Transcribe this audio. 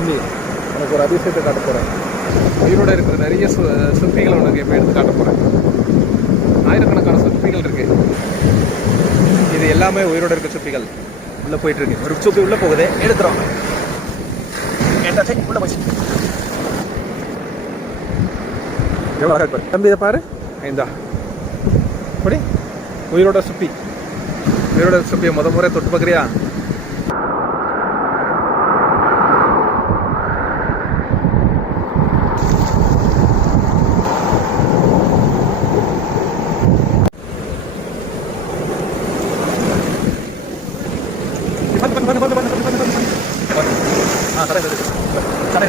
தம்பி உனக்கு ஒரு அதிசயத்தை காட்ட போகிறேன். உயிரோடு இருக்கிற நிறைய சிற்பிகள் உனக்கு இப்போ எடுத்து காட்ட போகிறேன். ஆயிரக்கணக்கான சிற்பிகள் இருக்குது. இது எல்லாமே உயிரோடு இருக்க சிற்பிகள். உள்ளே போயிட்டுருக்கு. ஒரு சிற்பி உள்ளே போகுது, எடுத்துகிறோம். உள்ளே போச்சு. எவ்வளோ அழகாக இருப்பார் தம்பி. இதை பாரு. ஐந்தா அப்படி உயிரோட சிற்பி. உயிரோட சிற்பியை முறை தொட்டு பார்க்குறியா? சரி